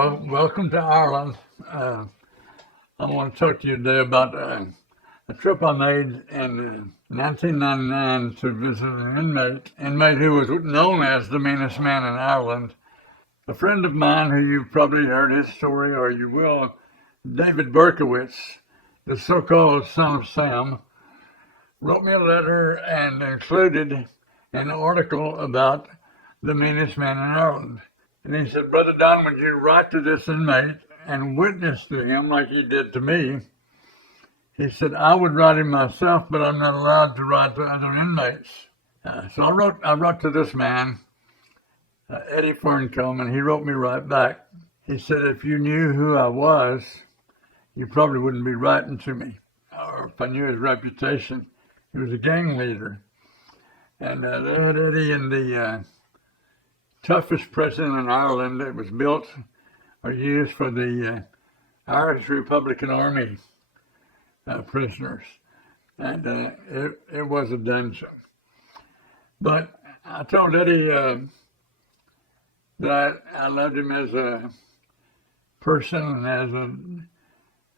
Well, welcome to Ireland. I want to talk to you today about a trip I made in 1999 to visit an inmate who was known as the meanest man in Ireland. A friend of mine who you've probably heard his story, or you will, David Berkowitz, the so-called son of Sam, wrote me a letter and included an article about the meanest man in Ireland. And he said, Brother Don, would you write to this inmate and witness to him like he did to me? He said, I would write him myself, but I'm not allowed to write to other inmates. So I wrote to this man, Eddie Ferncombe, and he wrote me right back. He said, if you knew who I was, you probably wouldn't be writing to me. Or if I knew his reputation, he was a gang leader. And they had Eddie in the toughest prison in Ireland. It was built or used for the Irish Republican Army prisoners. And it was a dungeon. But I told Eddie that I loved him as a person and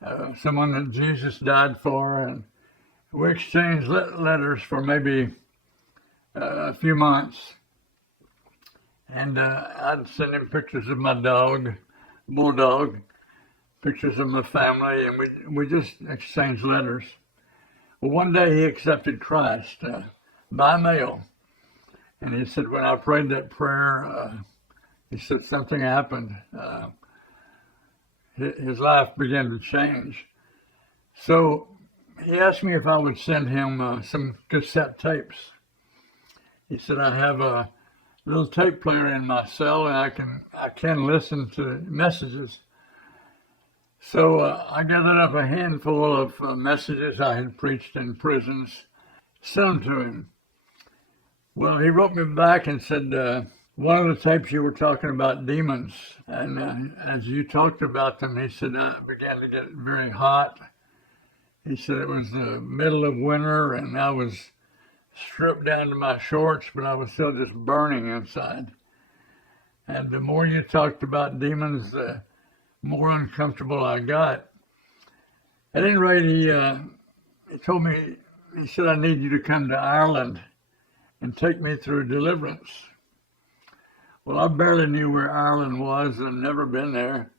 as someone that Jesus died for. And we exchanged letters for maybe a few months. And I'd send him pictures of my dog, Bulldog, pictures of my family, and we just exchanged letters. Well, one day he accepted Christ by mail. And he said, when I prayed that prayer, he said something happened. His life began to change. So he asked me if I would send him some cassette tapes. He said, I have a little tape player in my cell, and I can listen to messages. So I gathered up a handful of messages I had preached in prisons, sent them to him. Well, he wrote me back and said, one of the tapes you were talking about demons, and as you talked about them, he said, I began to get very hot. He said it was the middle of winter, and I was stripped down to my shorts, but I was still just burning inside. And the more you talked about demons, the more uncomfortable I got. At any rate, he told me, he said, I need you to come to Ireland and take me through deliverance. Well, I barely knew where Ireland was. I'd never been there.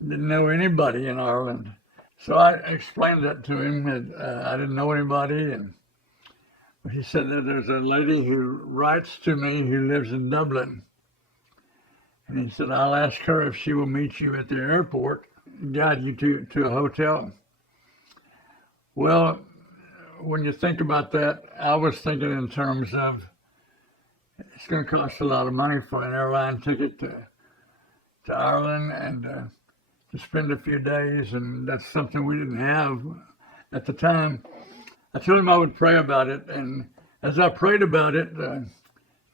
Didn't know anybody in Ireland. So I explained that to him, that I didn't know anybody, and he said that there's a lady who writes to me who lives in Dublin. And he said, I'll ask her if she will meet you at the airport, guide you to a hotel. Well, when you think about that, I was thinking in terms of it's going to cost a lot of money for an airline ticket to Ireland and to spend a few days, and that's something we didn't have at the time. I told him I would pray about it, and as I prayed about it,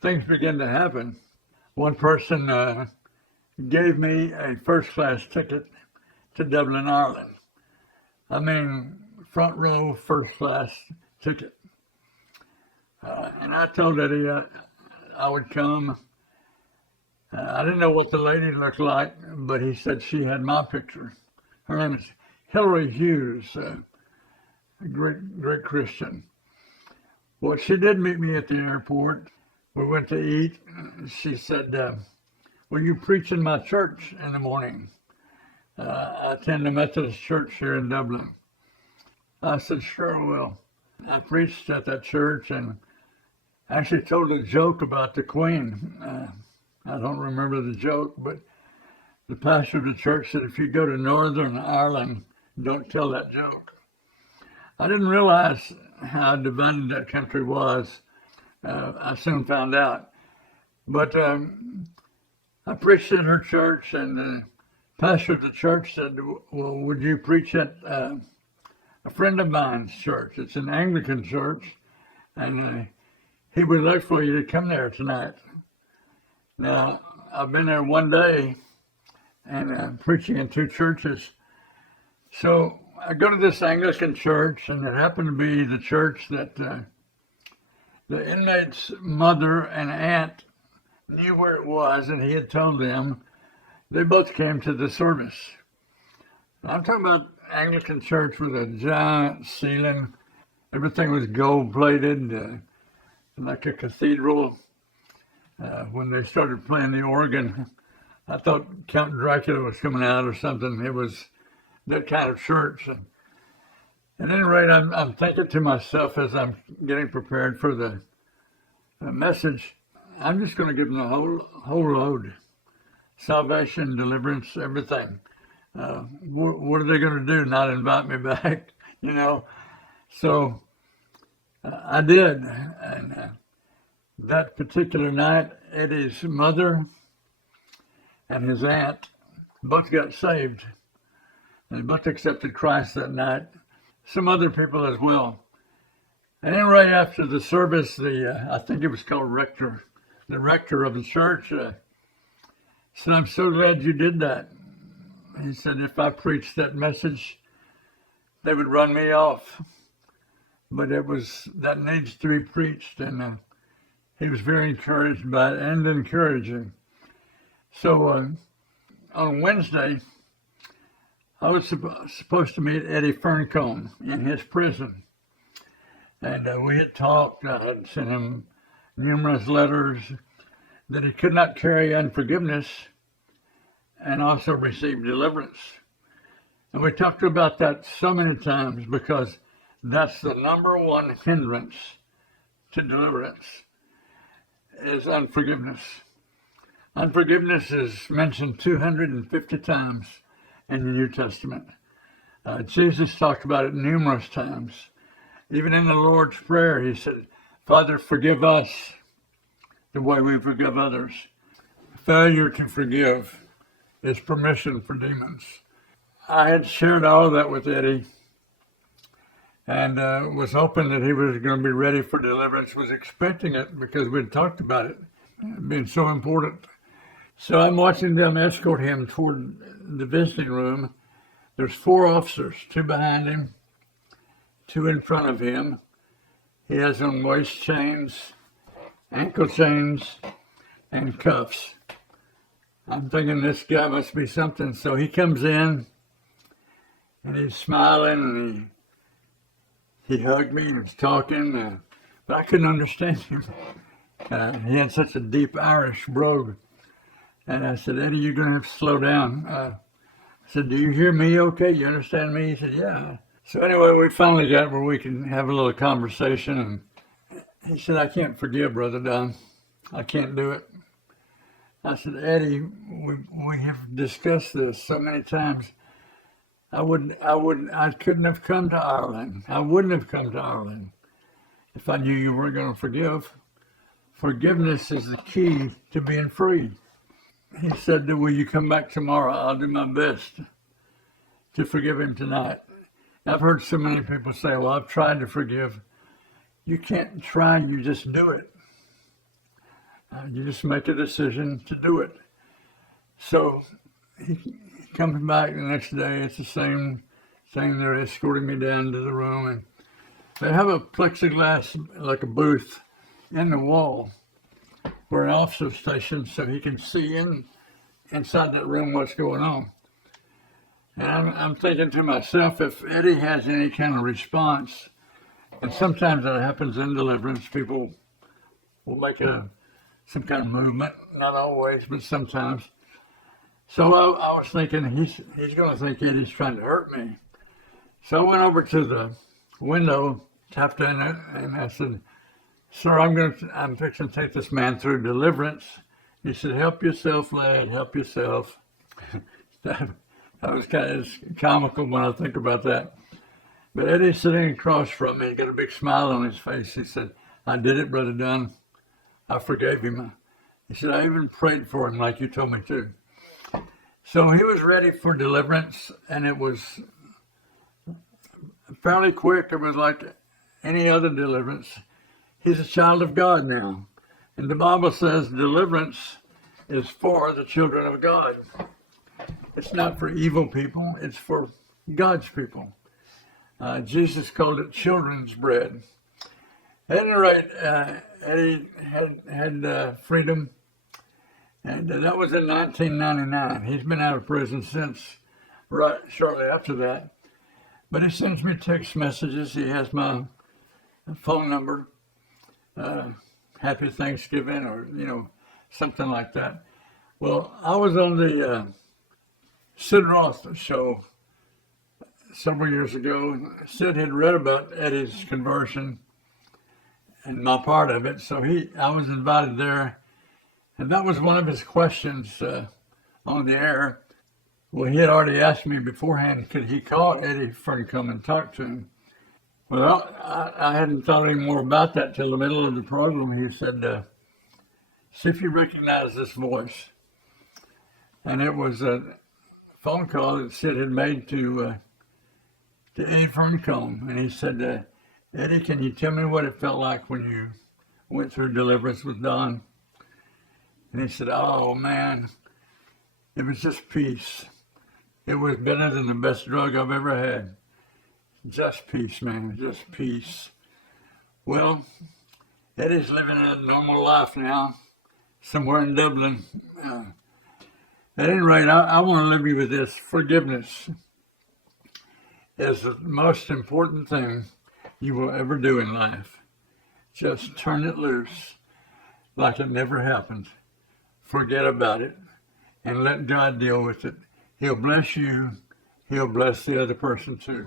things began to happen. One person gave me a first-class ticket to Dublin, Ireland. I mean, front row, first-class ticket. And I told Eddie I would come. I didn't know what the lady looked like, but he said she had my picture. Her name is Hillary Hughes. A great Christian. Well, she did meet me at the airport. We went to eat. She said, will you preach in my church in the morning? I attend a Methodist church here in Dublin. I said, sure I will. I preached at that church and actually told a joke about the Queen. I don't remember the joke, but the pastor of the church said, if you go to Northern Ireland, don't tell that joke. I didn't realize how divided that country was. I soon found out. But I preached at her church, and the pastor of the church said, well, would you preach at a friend of mine's church? It's an Anglican church, and he would like for you to come there tonight. Now, I've been there one day, and I'm preaching in two churches. So I go to this Anglican church, and it happened to be the church that the inmate's mother and aunt knew where it was, and he had told them, They both came to the service. I'm talking about Anglican church with a giant ceiling. Everything was gold plated, like a cathedral. When they started playing the organ, I thought Count Dracula was coming out or something. It was that kind of church. And at any rate, I'm thinking to myself as I'm getting prepared for the message, I'm just going to give them the whole load. Salvation, deliverance, everything. What are they going to do? Not invite me back? You know? So I did. And that particular night, Eddie's mother and his aunt both got saved. They both accepted Christ that night. Some other people as well. And then right after the service, I think it was called rector, the rector of the church said, "I'm so glad you did that." He said, "If I preached that message, they would run me off. But that needs to be preached." And he was very encouraged by it and encouraging. So on Wednesday, I was supposed to meet Eddie Ferncombe in his prison. And we had talked. I had sent him numerous letters that he could not carry unforgiveness and also receive deliverance. And we talked about that so many times because that's the number one hindrance to deliverance is unforgiveness. Unforgiveness is mentioned 250 times in the New Testament. Jesus talked about it numerous times. Even in the Lord's Prayer, he said, "Father, forgive us the way we forgive others." Failure to forgive is permission for demons. I had shared all of that with Eddie and was hoping that he was going to be ready for deliverance, was expecting it because we'd talked about it being so important. So I'm watching them escort him toward the visiting room. There's 4 officers, 2 behind him, 2 in front of him. He has on waist chains, ankle chains, and cuffs. I'm thinking this guy must be something. So he comes in and he's smiling and he hugged me and was talking, but I couldn't understand him. He had such a deep Irish brogue. And I said, "Eddie, you're going to have to slow down." I said, "Do you hear me okay? You understand me?" He said, "Yeah." So anyway, we finally got where we can have a little conversation. And he said, "I can't forgive Brother Don. I can't do it." I said, "Eddie, we have discussed this so many times. I couldn't have come to Ireland. I wouldn't have come to Ireland if I knew you weren't going to forgive. Forgiveness is the key to being free." He said, "Will you come back tomorrow? I'll do my best to forgive him tonight." I've heard so many people say, "Well, I've tried to forgive." You can't try, you just do it. You just make a decision to do it. So he comes back the next day. It's the same thing. They're escorting me down to the room. And they have a plexiglass, like a booth, in the wall where an officer stationed so he can see inside that room what's going on. And I'm thinking to myself, if Eddie has any kind of response, and sometimes that happens in deliverance, people will make some kind of movement, not always, but sometimes. So I was thinking, he's going to think Eddie's trying to hurt me. So I went over to the window, tapped in it, and I said, "Sir, I'm fixing to take this man through deliverance." He said, "Help yourself, lad, help yourself." That was kind of comical when I think about that. But Eddie's sitting across from me, got a big smile on his face. He said, "I did it, Brother Dunn. I forgave him." He said, "I even prayed for him like you told me to." So he was ready for deliverance, and it was fairly quick. It was like any other deliverance. He's a child of God now. And the Bible says deliverance is for the children of God. It's not for evil people, it's for God's people. Jesus called it children's bread. At any rate, Eddie had freedom, And that was in 1999. He's been out of prison since, right shortly after that. But he sends me text messages. He has my phone number, Happy Thanksgiving, or, something like that. Well, I was on the Sid Roth show several years ago. Sid had read about Eddie's conversion and my part of it, so I was invited there, and that was one of his questions on the air. Well, he had already asked me beforehand, could he call Eddie for to come and talk to him? Well, I hadn't thought any more about that till the middle of the program. He said, see if you recognize this voice. And it was a phone call that Sid had made to Eddie Ferncombe. And he said, Eddie, can you tell me what it felt like when you went through deliverance with Don? And he said, oh, man, it was just peace. It was better than the best drug I've ever had. Just peace, man, just peace. Well, Eddie's living a normal life now, somewhere in Dublin. At any rate, I want to leave you with this. Forgiveness is the most important thing you will ever do in life. Just turn it loose like it never happened. Forget about it and let God deal with it. He'll bless you. He'll bless the other person too.